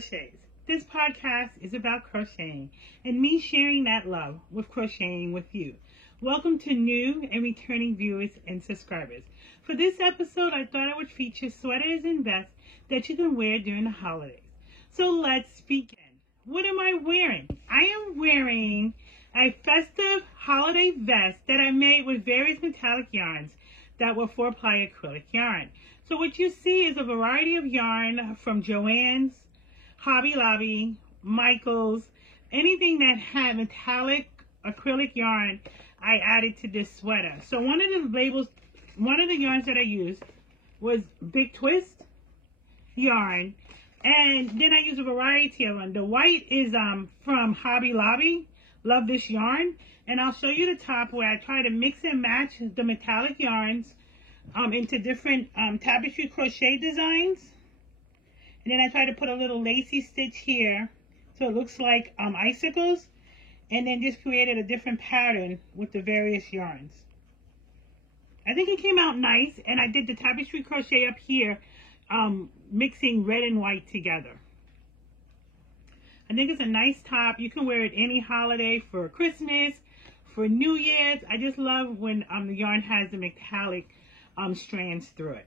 Crochets. This podcast is about crocheting and me sharing that love with crocheting with you. Welcome to new and returning viewers and subscribers. For this episode, I thought I would feature sweaters and vests that you can wear during the holidays. So let's begin. What am I wearing? I am wearing a festive holiday vest that I made with various metallic yarns that were 4-ply acrylic yarn. So what you see is a variety of yarn from Joann's, Hobby Lobby, Michael's, anything that had metallic acrylic yarn, I added to this sweater. So one of the yarns that I used was Big Twist yarn, and then I used a variety of them. The white is from Hobby Lobby. Love this yarn, and I'll show you the top where I try to mix and match the metallic yarns into different tapestry crochet designs. And then I try to put a little lacy stitch here so it looks like icicles, and then just created a different pattern with the various yarns. I think it came out nice, and I did the tapestry crochet up here mixing red and white together. I think it's a nice top. You can wear it any holiday, for Christmas, for New Year's. I just love when the yarn has the metallic strands through it.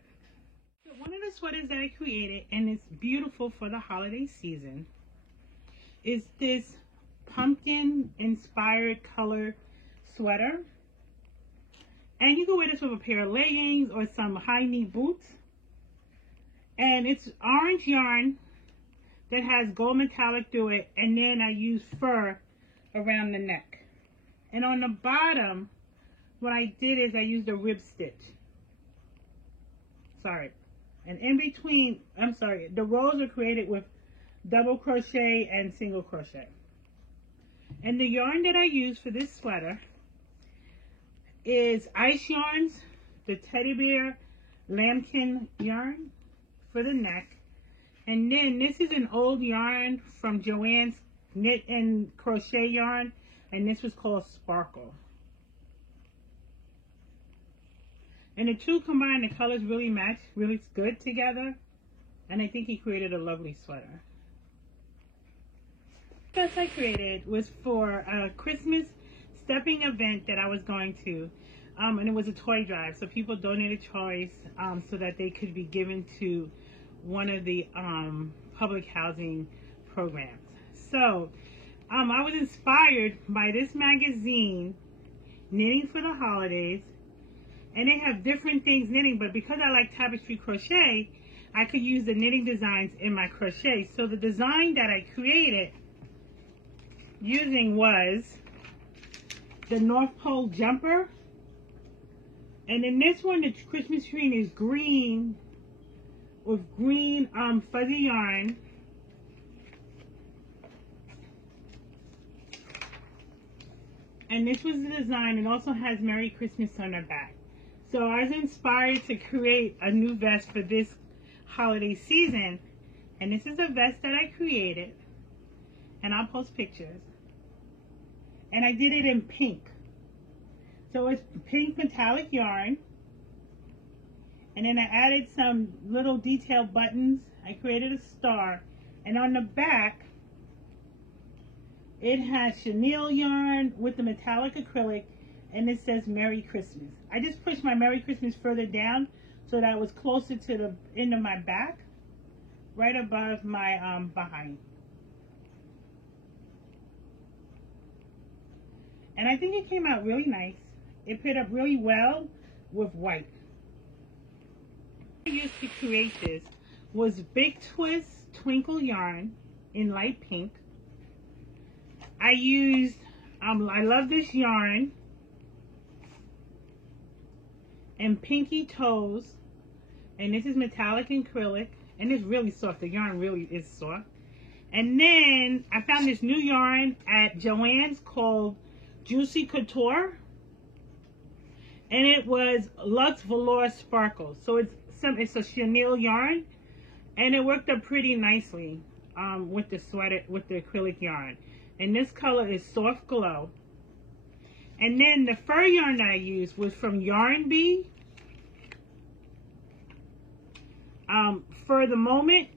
So one of the sweaters that I created, and it's beautiful for the holiday season, is this pumpkin inspired color sweater. And you can wear this with a pair of leggings or some high knee boots. And it's orange yarn that has gold metallic through it, and then I use fur around the neck. And on the bottom, what I did is I used a rib stitch. And in between, the rows are created with double crochet and single crochet. And the yarn that I use for this sweater is Ice Yarns, the Teddy Bear Lambkin yarn for the neck. And then this is an old yarn from Joann's Knit and Crochet yarn, and this was called Sparkle. And the two combined, the colors really match really good together, and I think he created a lovely sweater. The vest I created was for a Christmas stepping event that I was going to, and it was a toy drive, so people donated toys so that they could be given to one of the public housing programs. So I was inspired by this magazine, Knitting for the Holidays, and they have different things knitting, but because I like tapestry crochet, I could use the knitting designs in my crochet. So the design that I created using was the North Pole jumper, and in this one the Christmas tree is green with green fuzzy yarn. And this was the design. It also has Merry Christmas on the back. So I was inspired to create a new vest for this holiday season. And this is a vest that I created. And I'll post pictures. And I did it in pink. So it's pink metallic yarn. And then I added some little detailed buttons. I created a star. And on the back, it has chenille yarn with the metallic acrylic. And it says Merry Christmas. I just pushed my Merry Christmas further down so that it was closer to the end of my back. Right above my behind. And I think it came out really nice. It paired up really well with white. I used to create this was Big Twist Twinkle yarn in light pink. I used, I love this yarn, and Pinky Toes, and this is metallic acrylic, and it's really soft. The yarn really is soft. And then I found this new yarn at Joann's called Juicy Couture, and it was Luxe Velour Sparkle. So it's a chenille yarn, and it worked up pretty nicely with the sweater, with the acrylic yarn. And this color is Soft Glow. And then the fur yarn that I used was from Yarn Bee, For the Moment.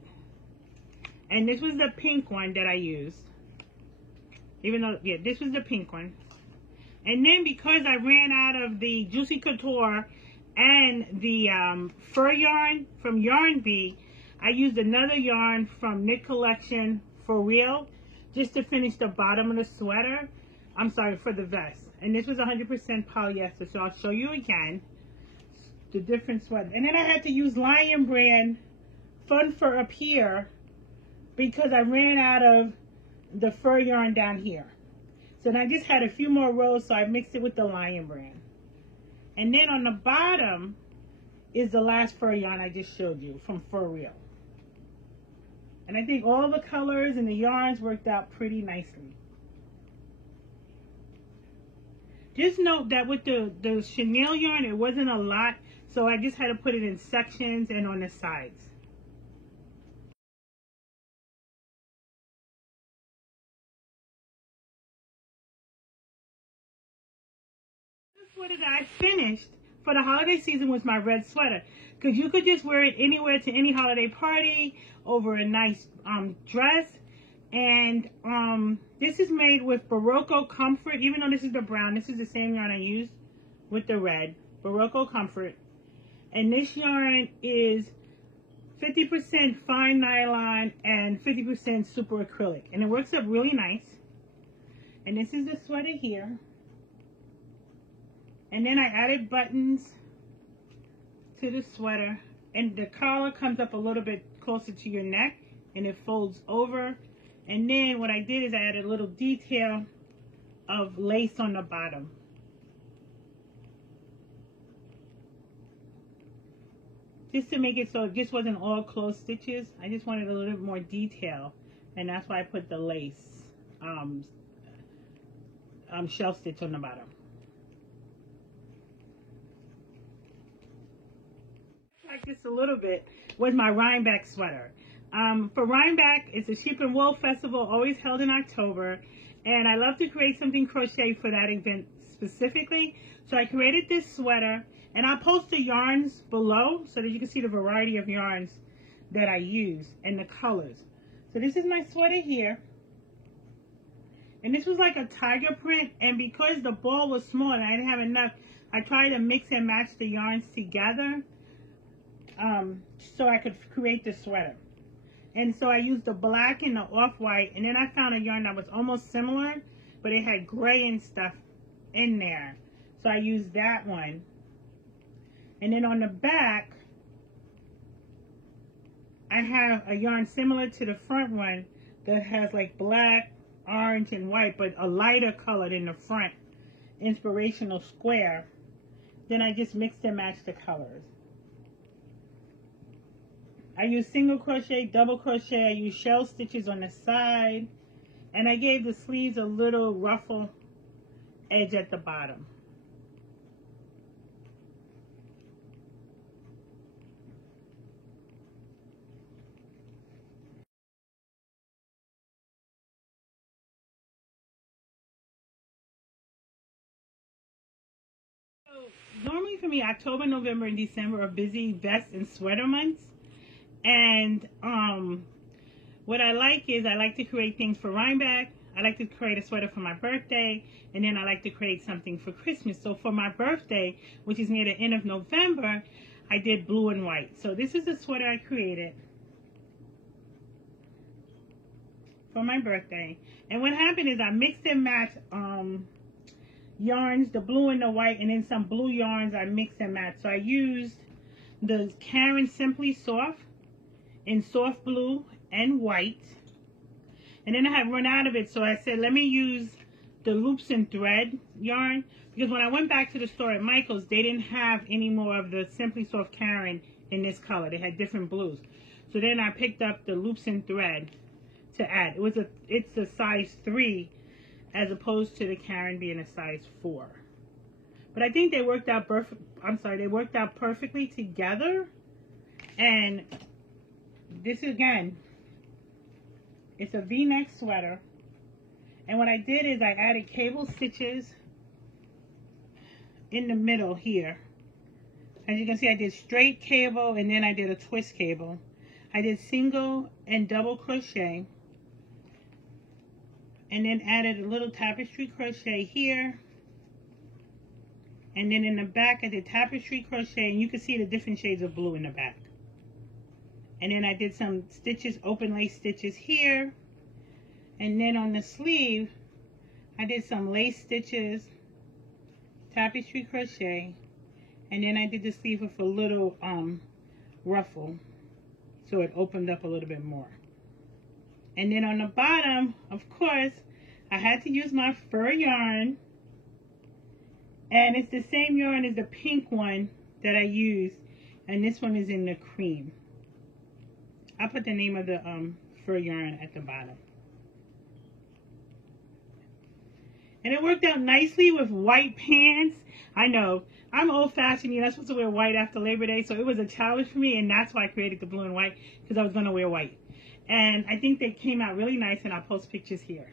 And this was the pink one that I used. Even though, yeah, this was the pink one. And then because I ran out of the Juicy Couture and the fur yarn from Yarn Bee, I used another yarn from Knit Collection For Real just to finish the bottom of the sweater. I'm sorry, for the vest. And this was 100% polyester, so I'll show you again the different sweater. And then I had to use Lion Brand Fun Fur up here because I ran out of the fur yarn down here. So then I just had a few more rows, so I mixed it with the Lion Brand. And then on the bottom is the last fur yarn I just showed you from For Real. And I think all the colors and the yarns worked out pretty nicely. Just note that with the chenille yarn, it wasn't a lot, so I just had to put it in sections and on the sides. The sweater that I finished for the holiday season was my red sweater, because you could just wear it anywhere to any holiday party over a nice dress. And this is made with Barocco Comfort. Even though this is the brown, this is the same yarn I used with the red, Barocco Comfort. And this yarn is 50% fine nylon and 50% super acrylic, and it works up really nice. And this is the sweater here. And then I added buttons to the sweater, and the collar comes up a little bit closer to your neck, and it folds over. And then what I did is I added a little detail of lace on the bottom. Just to make it so it just wasn't all closed stitches. I just wanted a little bit more detail, and that's why I put the lace shelf stitch on the bottom. Like this a little bit was my Rhinebeck sweater. For Rhinebeck, it's a Sheep and Wool Festival, always held in October, and I love to create something crochet for that event specifically. So I created this sweater, and I'll post the yarns below so that you can see the variety of yarns that I use and the colors. So this is my sweater here, and this was like a tiger print, and because the ball was small and I didn't have enough, I tried to mix and match the yarns together so I could create the sweater. And so I used the black and the off-white, and then I found a yarn that was almost similar, but it had gray and stuff in there. So I used that one. And then on the back, I have a yarn similar to the front one that has like black, orange, and white, but a lighter color in the front, inspirational square. Then I just mixed and matched the colors. I used single crochet, double crochet, I used shell stitches on the side, and I gave the sleeves a little ruffle edge at the bottom. So normally for me, October, November, and December are busy vest and sweater months. And what I like is I like to create things for Rhinebeck. I like to create a sweater for my birthday, and then I like to create something for Christmas. So for my birthday, which is near the end of November, I did blue and white. So this is the sweater I created for my birthday. And what happened is I mixed and matched yarns, the blue and the white, and then some blue yarns I mixed and matched. So I used the Caron Simply Soft in soft blue and white, and then I had run out of it, so I said let me use the Loops and Thread yarn, because when I went back to the store at Michael's, they didn't have any more of the Simply Soft Caron in this color. They had different blues. So then I picked up the Loops and Thread to add. It's a size 3 as opposed to the Caron being a size 4. But I think they worked out perfectly together. And this again, it's a V-neck sweater, and what I did is I added cable stitches in the middle here. As you can see, I did straight cable and then I did a twist cable. I did single and double crochet, and then added a little tapestry crochet here, and then in the back I did tapestry crochet, and you can see the different shades of blue in the back. And then I did some stitches, open lace stitches here, and then on the sleeve I did some lace stitches, tapestry crochet, and then I did the sleeve with a little ruffle, so it opened up a little bit more. And then on the bottom, of course, I had to use my fur yarn, and it's the same yarn as the pink one that I used, and this one is in the cream. I'll put the name of the fur yarn at the bottom. And it worked out nicely with white pants. I know, I'm old-fashioned. You're not supposed to wear white after Labor Day, so it was a challenge for me, and that's why I created the blue and white, because I was going to wear white. And I think they came out really nice, and I'll post pictures here.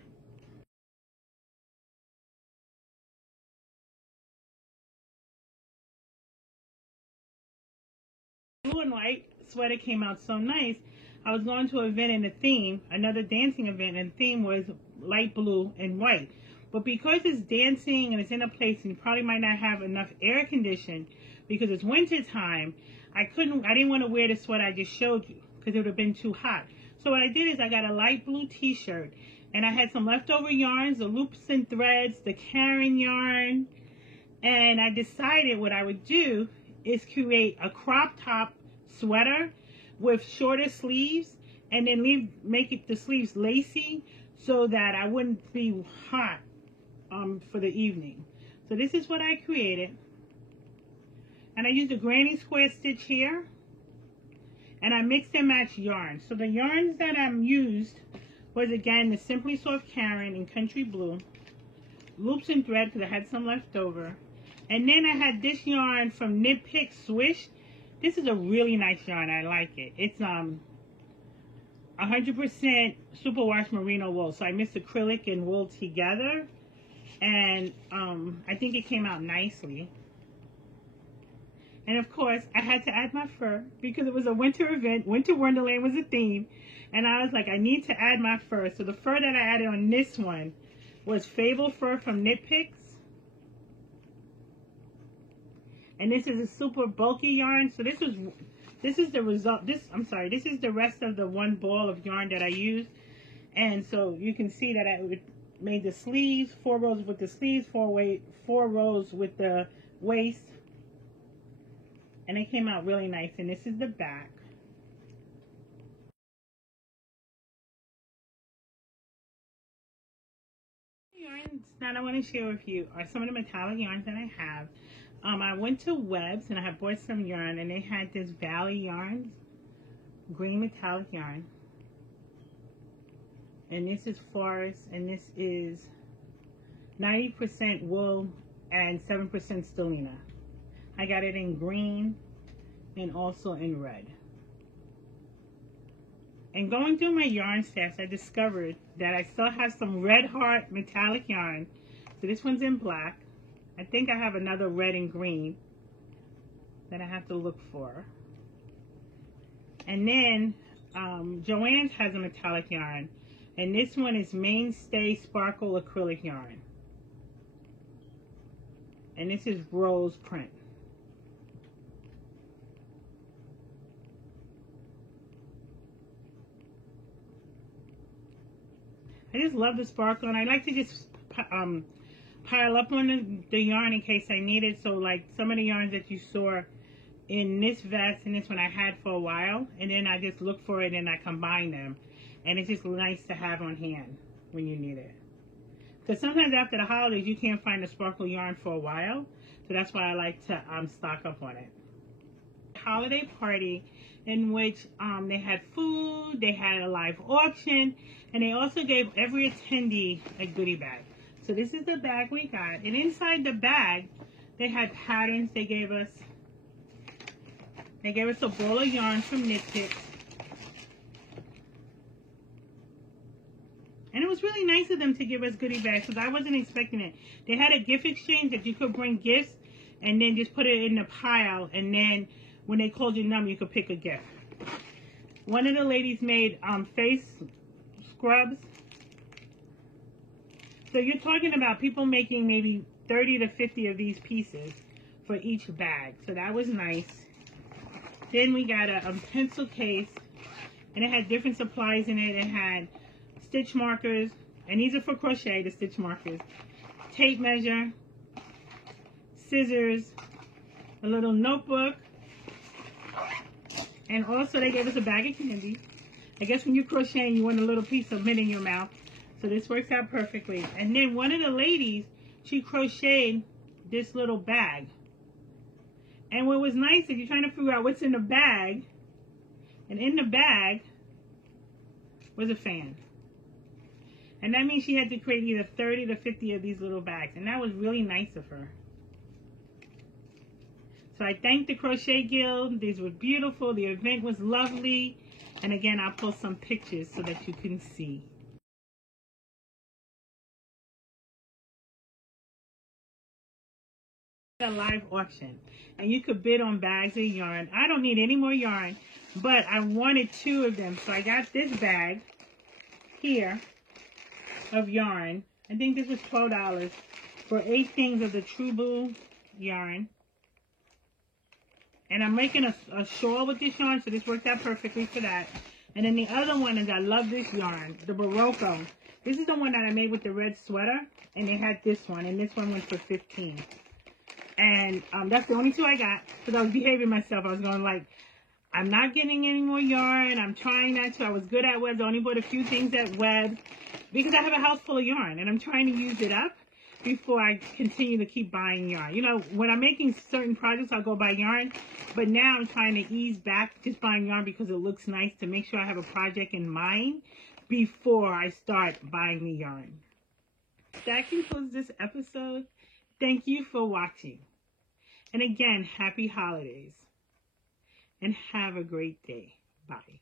Blue and white sweater came out so nice. I was going to an event in the theme, another dancing event, and the theme was light blue and white. But because it's dancing and it's in a place and you probably might not have enough air condition because it's winter time, I didn't want to wear the sweater I just showed you because it would have been too hot. So what I did is I got a light blue t-shirt, and I had some leftover yarns, the loops and threads, the Caron yarn, and I decided what I would do is create a crop top sweater with shorter sleeves, and then make the sleeves lacy so that I wouldn't be hot for the evening. So this is what I created, and I used a granny square stitch here, and I mixed and matched yarns. So the yarns that I used was, again, the Simply Soft Caron in Country Blue, loops and thread because I had some left over, and then I had this yarn from Knit Pick Swish. This is a really nice yarn. I like it. It's 100% superwash merino wool. So I mixed acrylic and wool together, and I think it came out nicely. And of course, I had to add my fur because it was a winter event. Winter Wonderland was a theme, and I was like, I need to add my fur. So the fur that I added on this one was Fable fur from Knit Picks. And this is a super bulky yarn. So this is the result. This is the rest of the one ball of yarn that I used. And so you can see that I made the sleeves, 4 rows with the sleeves, 4 rows with the waist. And it came out really nice. And this is the back. Yarns that I want to share with you are some of the metallic yarns that I have. I went to Webb's and I had bought some yarn, and they had this Valley Yarns green metallic yarn, and this is Forest, and this is 90% wool and 7% stellina. I got it in green and also in red. And going through my yarn stash, I discovered that I still have some Red Heart metallic yarn. So this one's in black. I think I have another red and green that I have to look for. And then Joann's has a metallic yarn, and this one is Mainstay Sparkle acrylic yarn, and this is Rose print. I just love the sparkle, and I like to just pile up on the yarn in case I need it. So like some of the yarns that you saw in this vest and this one I had for a while, and then I just look for it and I combine them, and it's just nice to have on hand when you need it. Because sometimes after the holidays you can't find a sparkle yarn for a while, so that's why I like to stock up on it. Holiday party in which they had food, they had a live auction, and they also gave every attendee a goodie bag. So this is the bag we got, and inside the bag they had patterns. They gave us a ball of yarn from Knit Picks, and it was really nice of them to give us goodie bags because I wasn't expecting it. They had a gift exchange that you could bring gifts and then just put it in the pile, and then when they called your number you could pick a gift. One of the ladies made face scrubs. So you're talking about people making maybe 30 to 50 of these pieces for each bag. So that was nice. Then we got a pencil case, and it had different supplies in it. It had stitch markers, and these are for crochet, the stitch markers, tape measure, scissors, a little notebook, and also they gave us a bag of candy. I guess when you're crocheting, you want a little piece of mint in your mouth. So this works out perfectly. And then one of the ladies, she crocheted this little bag. And what was nice, if you're trying to figure out what's in the bag, and in the bag was a fan. And that means she had to create either 30 to 50 of these little bags. And that was really nice of her. So I thank the Crochet Guild. These were beautiful. The event was lovely. And again, I'll post some pictures so that you can see. A live auction, and you could bid on bags of yarn. I don't need any more yarn, but I wanted 2 of them, so I got this bag here of yarn. I think this was $12 for 8 things of the True yarn. And I'm making a shawl with this yarn, so this worked out perfectly for that. And then the other one is, I love this yarn, the Barocco. This is the one that I made with the red sweater, and they had this one, and this one went for $15. And that's the only 2 I got, because I was behaving myself. I was going like, I'm not getting any more yarn. I'm trying not to. I was good at Webs. I only bought a few things at Webs because I have a house full of yarn, and I'm trying to use it up before I continue to keep buying yarn. You know, when I'm making certain projects, I'll go buy yarn. But now I'm trying to ease back just buying yarn because it looks nice, to make sure I have a project in mind before I start buying the yarn. That concludes this episode. Thank you for watching. And again, happy holidays. And have a great day. Bye.